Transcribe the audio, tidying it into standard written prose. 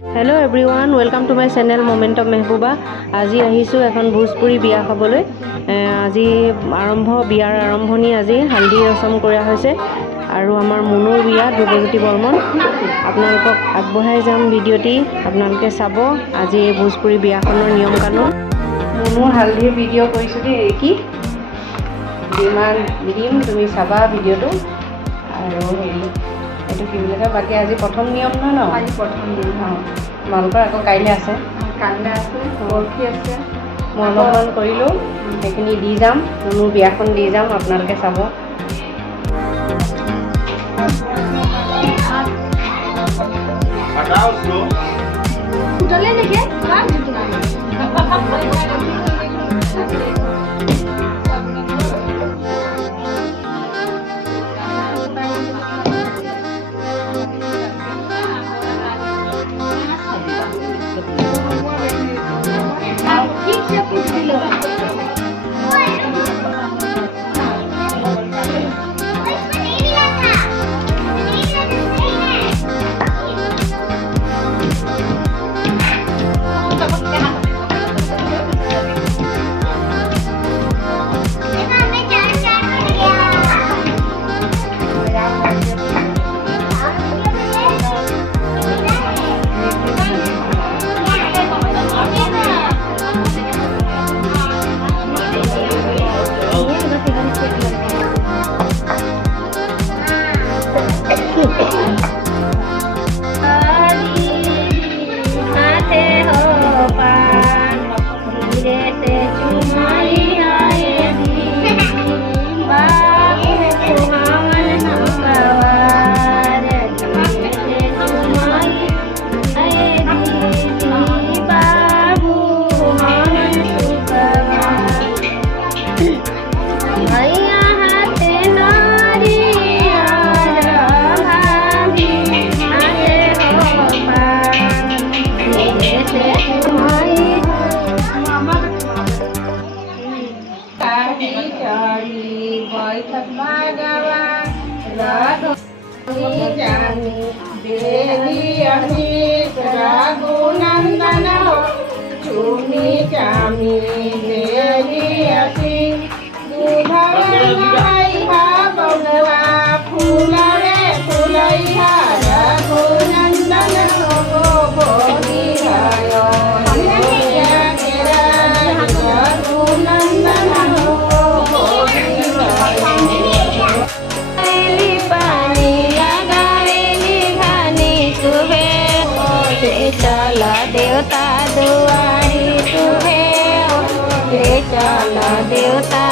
Hello everyone welcome to my channel moment of Mehbooba. आज এখন ভোজপুৰী বিয়া খাবলৈ। আজি বিয়াৰ আৰম্ভণি আজি হালদি ৰসম কৰা হৈছে আৰু আমাৰ মুনুৰ বিয়া ধ্ৰুৱজ্যোতি বৰ্মন। আপোনালোকক আগবঢ়াই যাম ভিডিঅ'টি, আপোনালোকে চাব আজি এই ভোজপুৰী বিয়াখনৰ নিয়ম কানুন। মুনুৰ হালদিৰ ভিডিঅ' কৰিছোঁ দেই, কি যিমান দিম তুমি চাবা ভিডিঅ'টো। আৰু এইটো কি বুলি কয়, বাকী আজি প্ৰথম নিয়ম নহয় ন? আজি প্ৰথম দিন। তোমালোকৰ আকৌ কাইলৈ আছে, পৰহি আছে। মই অলপমান কৰিলোঁ, সেইখিনি দি যাম, মুনুৰ বিয়াখন দি যাম, আপোনালোকে চাব। देवता दुआरी तुहे, ले चला देवता